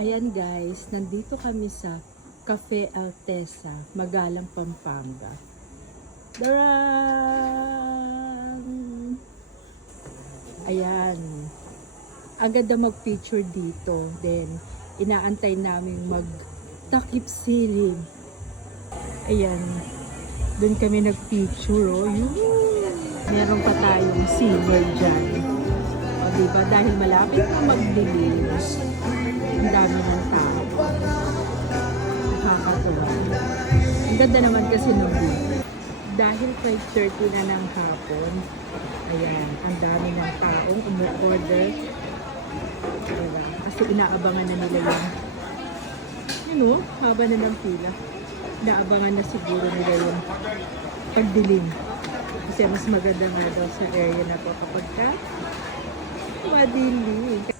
Ayan guys, nandito kami sa Cafe Alteza, Magalang, Pampanga. Daran! Ayan. Agad na mag-picture dito. Then, inaantay namin mag-takip siling. Ayan. Doon kami nag-picture. Oh. Meron pa tayong singer dyan. O diba? Dahil malapit na magdilim. Ang dami ng tao. Nakakatuwa. Ang ganda naman kasi nung dito. Dahil 5:30 na ng hapon, ayan, ang dami ng taong umu-order. Diba? Kasi inaabangan na nila yung, haba na ng pila. Inaabangan na siguro nila yung pagdilim. Kasi mas maganda nga daw sa area na to kapag ka madilim.